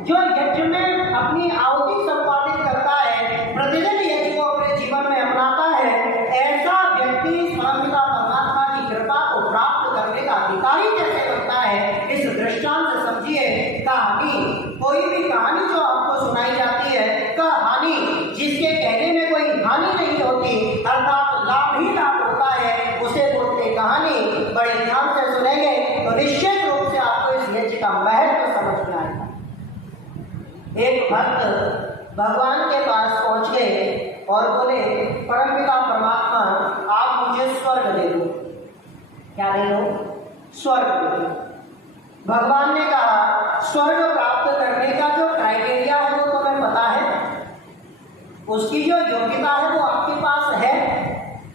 जो यज्ञ में अपनी आहुति संपादित करता है, प्रतिदिन यज्ञ को अपने जीवन में अपनाता है, ऐसा व्यक्ति परमपिता परमात्मा की कृपा को प्राप्त करने का अधिकारी कैसे बनता है? इस दृष्टांत से समझिए कहानी। कोई भी कहानी जो आपको सुनाई जाती है, कहानी जिसके कहने में कोई हानि नहीं होती, अर्थात लाभ ही लाभ होता है, उसे बोलते कहानी। बड़े ध्यान से सुनेंगे तो निश्चित रूप से आपको इस यज्ञ का महत्व समझ में आएगा। एक भक्त भगवान के पास पहुंच गए और बोले, परमपिता परमात्मा आप मुझे स्वर्ग दे दो। क्या दे दो? स्वर्ग दे दो। भगवान ने कहा, स्वर्ग प्राप्त करने का जो क्राइटेरिया है वो तुम्हें पता है, उसकी जो योग्यता है वो आपके पास है?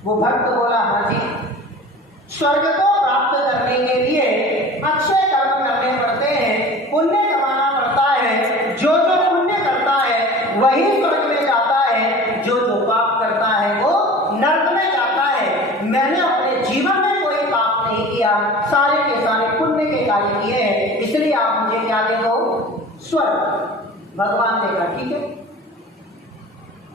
वो भक्त बोला, हाँ जी। स्वर्ग को प्राप्त करने के लिए अच्छे कर्म करने पड़ते हैं, पुण्य कमाना पड़ता है। जो जो पुण्य करता है वही स्वर्ग में जाता है, जो जो पाप करता है वो नरक में जाता है। मैंने अपने जीवन में कोई पाप नहीं किया, सारे के सारे पुण्य के कार्य किए हैं, इसलिए आप मुझे क्या दे दो? स्वर्ग। भगवान ने कहा ठीक है।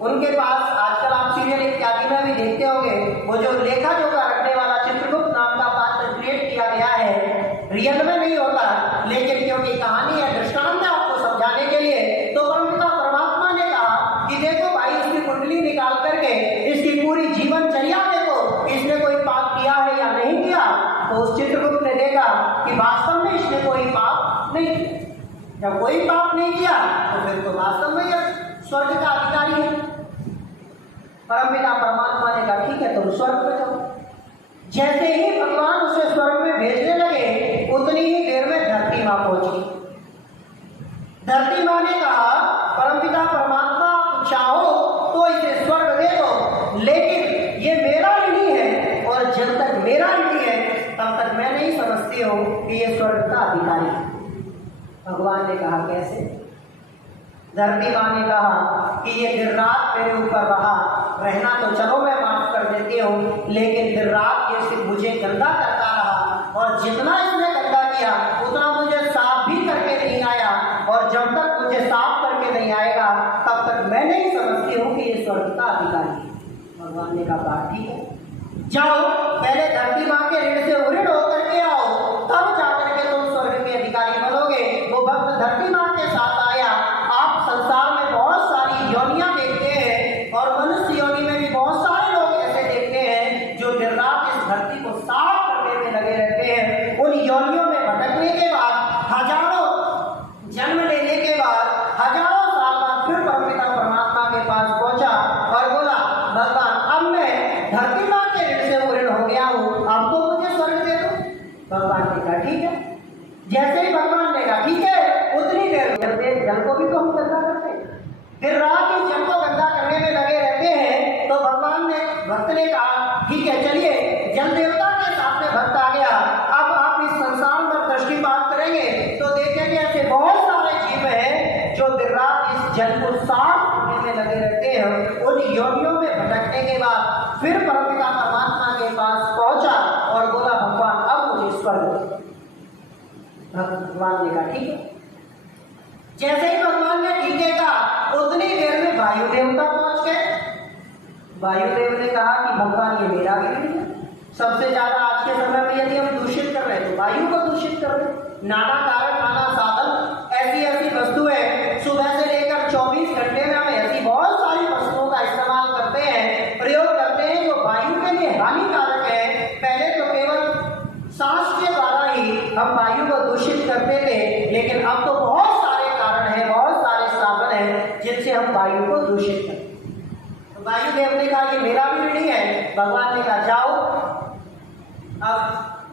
उनके पास आजकल आप सीरियल इत्यादि में भी देखते होंगे, वो जो लेखा जोखा रखने वाला चित्रगुप्त नाम का पात्र क्रिएट किया गया है, रियल में नहीं होता, लेकिन क्योंकि कहानी है, दृष्टांत है आपको समझाने के लिए, तो परमपिता परमात्मा ने कहा कि देखो भाई, इसकी कुंडली निकाल करके इसकी पूरी जीवनचर्या देखो, इसने कोई पाप किया है या नहीं किया। तो उस चित्रगुप्त ने देखा कि वास्तव में इसने कोई पाप नहीं किया। जब कोई पाप नहीं किया तो फिर तो वास्तव में यह स्वर्ग का अधिकारी है। परमपिता परमात्मा ने कहा ठीक है, तुम स्वर्ग में जाओ। जैसे ही भगवान उसे स्वर्ग में भेजने लगे, उतनी ही देर में धरती माँ पहुंची। धरती माँ ने कहा, परमपिता परमात्मा आप चाहो तो इसे स्वर्ग दे दो, लेकिन ये मेरा ऋणी है, और जब तक मेरा ऋणी है तब तक मैं नहीं समझती हूँ कि ये स्वर्ग का अधिकारी है। भगवान ने कहा कैसे? धरती माँ ने कहा कि ये दिन रात मेरे ऊपर रहा, रहना तो चलो मैं माफ कर देती हूँ, लेकिन दिन रात ये सिर्फ मुझे गंदा करता रहा, और जितना इसने गंदा किया उतना मुझे साफ भी करके नहीं आया, और जब तक मुझे साफ करके नहीं आएगा तब तक मैं नहीं समझती हूँ कि ये स्वर्ग का अधिकारी है। भगवान ने कहा ठीक है, जाओ पहले धरती माँ के ऋण से उऋण होकर के आओ, तब जाकर के तुम स्वर्ग के अधिकारी बनोगे। वो भक्त धरती माँ के साथ आया। आप संसार में बहुत सारी योनियां देखते हैं, और मनुष्य योनि में भी बहुत सारे लोग ऐसे देखते हैं जो दिन रात इस धरती को साफ करने में लगे रहते हैं। उन योनियों में भटकने के बाद, हजारों जन्म लेने के बाद, हजारों साल बाद फिर परमपिता परमात्मा के पास पहुंचा और बोला, भगवान अब मैं धरती माँ के ऋण से उऋण हो गया हूँ, अब तो मुझे स्वर्ग दे दो। भगवान ने कहा ठीक है। जैसे ही भगवान ने कहा ठीक है, उतनी देर जल को भी तो हम गंदा करते हैं, दिन रात इस जल को गंदा करने में लगे रहते हैं। तो भगवान ने, भक्त ने कहा ठीक है चलिए, जल देवता के साथ में भक्त आ गया। अब आप इस संसार में दृष्टिपात करेंगे तो देखेंगे ऐसे बहुत सारे जीव हैं जो दिन रात इस जल को साफ करने में लगे रहते हैं। उन योनियों में भटकने के बाद फिर परमपिता परमात्मा के पास पहुंचा और बोला, भगवान अब मुझे स्वर्ग। भगवान ने कहा ठीक है। जैसे ही भगवान ने ठीक है कहा, उतनी देर में वायु देवता पहुंच गए। वायुदेव ने कहा कि भगवान ये मेरा भी नहीं है। सबसे ज्यादा आज के समय में यदि हम दूषित कर रहे हैं तो वायु को दूषित कर रहे हैं। नाना कारण, नाना साधन, ऐसी ऐसी वस्तुएं सुबह से लेकर 24 घंटे में हम ऐसी बहुत सारी वस्तुओं का इस्तेमाल करते हैं, प्रयोग करते हैं जो वायु के लिए हानिकारक है। पहले तो केवल सांस के द्वारा ही हम वायु को दूषित करते थे, लेकिन अब तो बहुत सारे कारण हैं, बहुत सारे साधन हैं जिनसे हम वायु को दूषित करते हैं। तो वायुदेव ने कहा कि मेरा भी ऋणी है। भगवान ने कहा जाओ, अब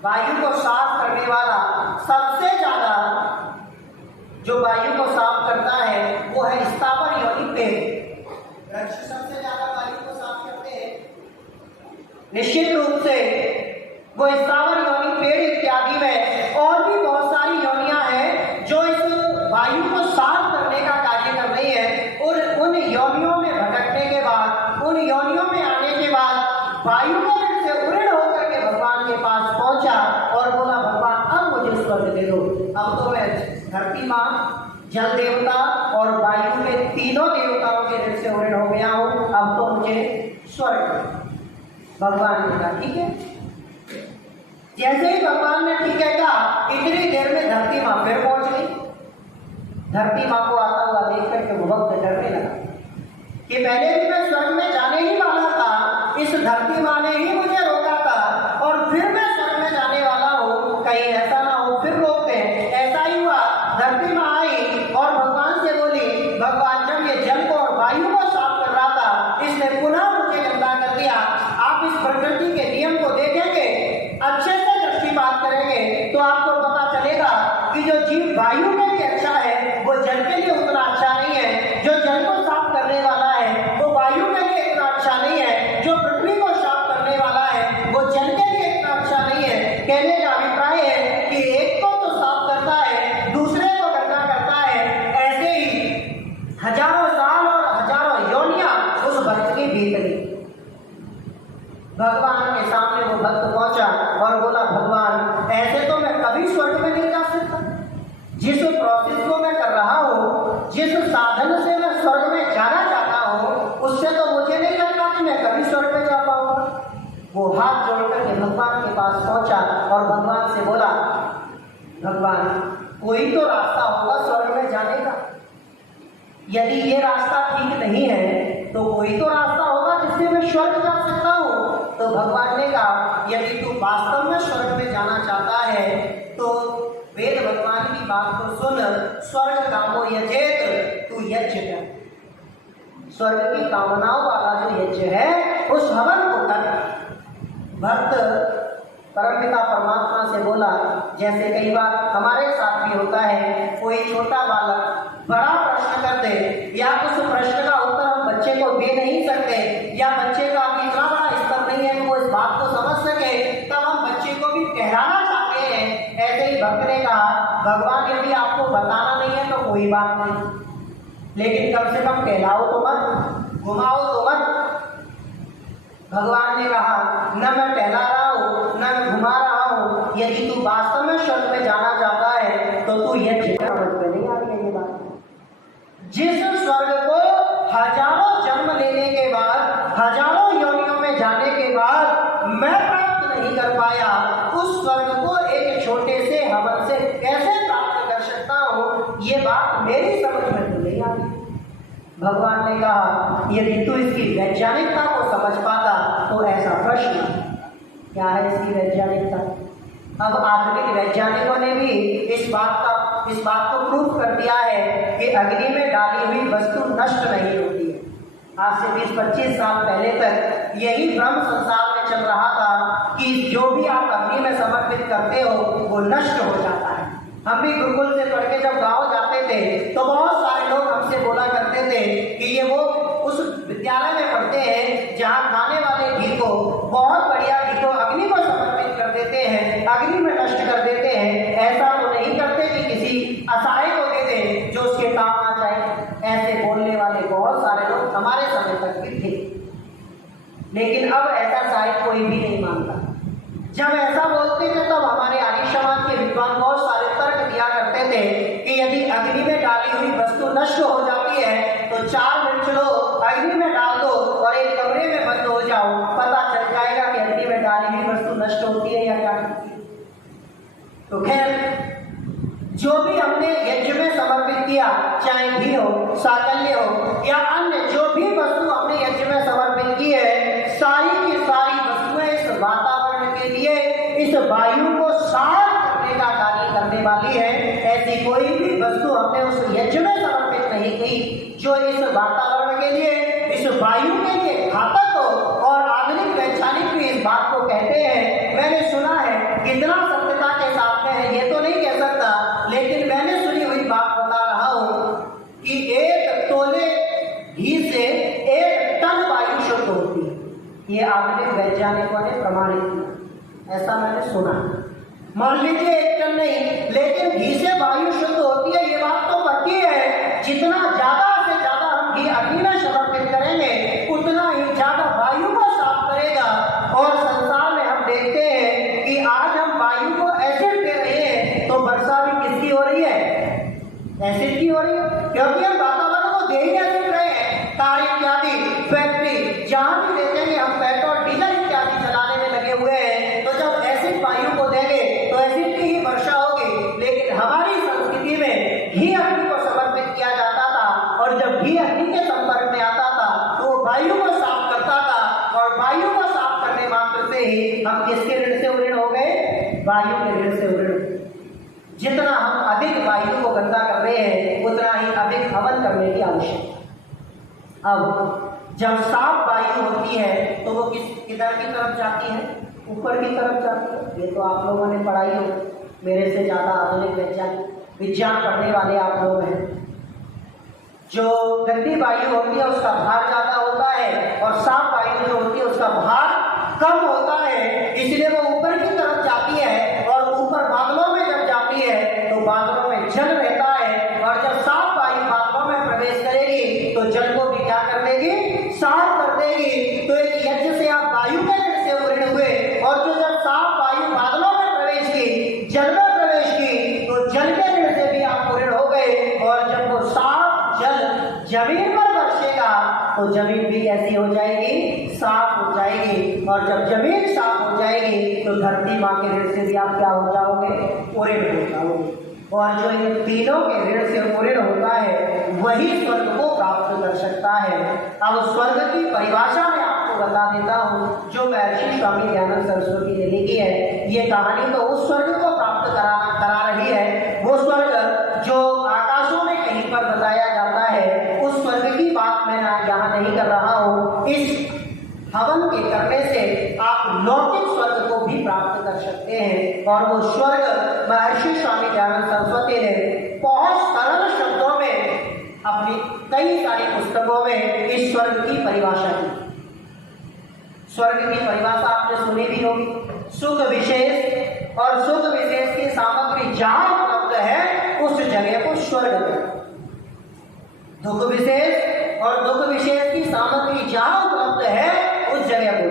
वायु को साफ करने वाला सबसे ज्यादा जो वायु को साफ करता है वो है स्थावर योनि पेड़। वृक्ष सबसे ज्यादा वायु को साफ करते हैं। निश्चित रूप से वो स्थावर योनि पेड़ इत्यादि में और भी बहुत सारी योनियां हैं जो इस वायु को साफ करने का कार्य कर रही है। और उन योनियों में भटकने के बाद, उन योनियों में आने के बाद वायु के ऋण से उऋण होकर के भगवान के पास पहुंचा और बोला, भगवान अब मुझे स्वर्ग दे दो। अब तो मैं धरती माँ जल देवता और वायु के तीनों देवताओं के ऋण से ऋण हो गया हूँ, अब तो मुझे स्वर्ग। भगवान ने कहा ठीक है। जैसे ही भगवान ने ठीक है कहा, इतनी देर में धरती माँ फिर पहुंच गई। धरती माँ को आता हुआ देख करके वो भक्त डरने लगा कि पहले भी मैं स्वर्ग में जाने ही वाला था, इस धरती माँ ने ही मुझे रोका था और फिर मैं स्वर्ग में जाने वाला हूँ, कहीं ऐसा ना हो फिर रोकते हैं। ऐसा ही हुआ, धरती माँ आई और भगवान से बोली, भगवान जब ये जल को और वायु को साफ कर रहा था, इसने पुनः मुझे गंदा कर दिया। आप इस प्रकृति के नियम को देखेंगे, अच्छे से दृष्टिपात करेंगे तो आपको पता चलेगा कि जो जीव वायु के लिए अच्छा है वो जल के लिए उतना अच्छा नहीं है, जो जल को साफ करने वाला है वो वायु के लिए इतना अच्छा नहीं है, जो पृथ्वी को साफ करने वाला है वो जल के लिए इतना अच्छा नहीं है। कहने का अभिप्राय है कि एक को तो साफ करता है, दूसरे को गंदा करता है। ऐसे ही हजारों साल और हजारों योनियां उस भक्त की बीत गई। भगवान के सामने वो भक्त पहुंचा और बोला, भगवान ऐसे तो मैं कभी स्वर्ग में नहीं जा सकता, जिस प्रोसेस को मैं कर रहा हूँ, जिस साधन से मैं स्वर्ग में जाना चाहता हूँ, उससे तो मुझे नहीं लगता कि मैं कभी स्वर्ग में जा पाऊंगा। वो हाथ जोड़ करके भगवान के पास पहुंचा और भगवान से बोला, भगवान कोई तो रास्ता होगा स्वर्ग में जाने का, यदि ये रास्ता ठीक नहीं है तो कोई तो रास्ता होगा जिससे मैं स्वर्ग जा सकता हूँ। तो भगवान ने कहा, यदि तू वास्तव में स्वर्ग में जाना चाहता है तो वेद भगवान की बात को सुन, स्वर्ग कामो यजेत, तू यज्ञ कर, स्वर्ग की कामनाओं वाला जो यज्ञ है उस हवन को कर। भक्त परमपिता परमात्मा से बोला, जैसे कई बार हमारे साथ भी होता है, कोई छोटा बालक बड़ा प्रश्न कर दे या उस प्रश्न का उत्तर हम बच्चे को दे नहीं सकते, या बच्चे का इतना बड़ा स्तर नहीं है कि वो इस बात को समझ सके, तब हम बच्चे को भी कहलाना चाहते हैं। ऐसे ही भक्त ने कहा, भगवान यदि आपको बताना नहीं है तो कोई बात नहीं, लेकिन कम से कम कहलाओ तो मत, घुमाओ तो मत। भगवान ने कहा, न मैं कहला रहा हूँ न मैं घुमा रहा हूँ, यदि तू वास्तव में स्वर्ग में जाना चाहता है तो तू ये समझ में नहीं आ रही है ये बात। जिस स्वर्ग को हजारों जन्म लेने के बाद, हजारों योनियों में जाने के बाद मैं प्राप्त नहीं कर पाया, उस स्वर्ग को एक छोटे से हवन से कैसे प्राप्त कर सकता हूँ, ये बात मेरी समझ में तो नहीं आ रही। भगवान ने कहा, यदि तू इसकी वैज्ञानिकता को समझ पाता तो ऐसा प्रश्न क्या है इसकी वैज्ञानिकता। अब आधुनिक वैज्ञानिकों ने भी इस बात को प्रूव कर दिया है कि अग्नि में डाली हुई वस्तु नष्ट नहीं होती है। आज से 20-25 साल पहले तक यही भ्रम संसार में चल रहा था कि जो भी आप अग्नि में समर्पित करते हो वो नष्ट हो जाता है। हम भी गुरुकुल से पढ़ के जब गाँव जाते थे तो बहुत सारे लोग हमसे बोला करते थे कि ये वो उस विद्यालय में पढ़ते हैं जहाँ खाने वाले घी को, बहुत बढ़िया घी को अग्नि को समर्पित कर देते हैं, अग्नि में नष्ट कर देते हैं। ऐसा तो नहीं करते कि किसी असहाय को दे दें जो उसके काम आ जाए। ऐसे बोलने वाले बहुत सारे लोग हमारे समय तक भी थे, लेकिन अब ऐसा शायद कोई भी नहीं मानता। जब ऐसा बोलते थे तब हमारे आर्य समाज के विद्वान बहुत सारे तर्क दिया करते थे कि यदि अग्नि में डाली हुई वस्तु नष्ट हो जाती है तो 4 मिनट लो, अग्नि में डाल दो और एक कमरे में बंद हो जाओ, पता चल जाएगा कि अग्नि में डाली हुई वस्तु नष्ट होती है या क्या करती है। तो खैर जो भी हमने यज्ञ में समर्पित किया, चाहे घी हो, साकल्य हो या अन्य जो भी वस्तु हमने यज्ञ में समर्पित की है, सारी की सारी वस्तुएं इस वातावरण के लिए, इस वायु को साफ करने का कार्य करने वाली है। ऐसी कोई भी वस्तु हमने उस यज्ञ में समर्पित नहीं की जो इस वातावरण के लिए, इस वायु के लिए घातक हो। और आधुनिक वैज्ञानिक भी इस बात को कहते हैं, मैंने सुना है, कितना सत्यता के साथ में है ये तो नहीं कह सकता, लेकिन मैंने सुनी हुई बात बता रहा हूँ कि 1 तोले घी से 1 टन वायु शुद्ध होती है। ये आधुनिक वैज्ञानिकों ने प्रमाणित किया, ऐसा मैंने सुना। मान लीजिए 1 टन नहीं, लेकिन घी से वायु शुद्ध होती है, ये बात तो पक्की है। जितना ज्यादा से ज्यादा हम घी अग्नि में समर्पित करेंगे उतना ही ज्यादा वायु को साफ करेगा। और संसार में हम देखते हैं कि आज हम वायु को एसिड दे रहे हैं तो वर्षा भी किसकी हो रही है? एसिड की हो रही क्योंकि हम वातावरण को दे ही नहीं सुन रहे हैं। कार इत्यादि, फैक्ट्री, जहां भी देखेंगे हम पेट्रोल डीजल इत्यादि चलाने में लगे हुए हैं। तो जब एसिड वायु को देंगे तो एसिड की ही वर्षा होगी। लेकिन हमारी संस्कृति में घी अग्नि को समर्पित किया जाता था, और जब घी अग्नि के संपर्क में आता था तो वो वायु को साफ करता था, और वायु को साफ करने मात्र से ही हम किसके ऋण से ऋण हो गए? वायु के ऋण से ऋण। जितना हम अधिक वायु को गंदा कर रहे हैं उतना ही अधिक हवन करने की आवश्यकता। अब जब साफ वायु होती है तो वो किधर की तरफ जाती है? ऊपर की तरफ जाती है। ये तो आप लोगों ने पढ़ाई हो, मेरे से ज्यादा आधुनिक विज्ञान पढ़ने वाले आप लोग हैं। जो गंदी वायु होती है उसका भार ज्यादा होता है, और साफ वायु जो होती है उसका भार कम होता है। इसलिए वो ऊपर की तरफ जाती है, और ऊपर बादलों में जब जाती है तो बादलों में जल रहता है, और जब साफ वायु बादलों में प्रवेश करेगी तो जल को भी क्या कर देगी? साफ कर देगी। तो एक यज्ञ से आप वायु के ऋण से ऋण हुए, और जो जब साफ वायु बादलों में प्रवेश की, जल में प्रवेश की, तो जल के ऋण से भी आप ऋण हो गए। और जब वो साफ जल जमीन पर बरसेगा तो जमीन भी कैसी हो जाएगी? साफ हो जाएगी। और जब जमीन साफ हो जाएगी तो धरती माँ के ऋण से भी आप क्या हो जाओगे? ऋण हो जाओगे। और जो इन तीनों के ऋण से ऋण होता है वही स्वर्ग को प्राप्त कर सकता है। अब स्वर्ग की परिभाषा में आपको बता देता हूँ, जो महर्षि स्वामी दयानंद सरस्वती ने लिखी है। ये कहानी तो उस स्वर्ग को प्राप्त करा रही है। वो स्वर्ग जो आकाशों में कहीं पर बताया जाता है, उस स्वर्ग की बात मैं यहाँ नहीं कर रहा हूँ। इस हवन के करने से आप लौकिक स्वर्ग को भी प्राप्त कर सकते हैं। और वो स्वर्ग महर्षि स्वामी दयानंद सरस्वती ने बहुत सरल शब्दों में अपनी कई सारी पुस्तकों में इस स्वर्ग की परिभाषा की। स्वर्ग की परिभाषा आपने सुनी भी होगी। सुख विशेष, और सुख विशेष की सामग्री जहां उपलब्ध है उस जगह को स्वर्ग कहते हैं। दुख विशेष और दुख विशेष की सामग्री जहां उपलब्ध है उस जगह को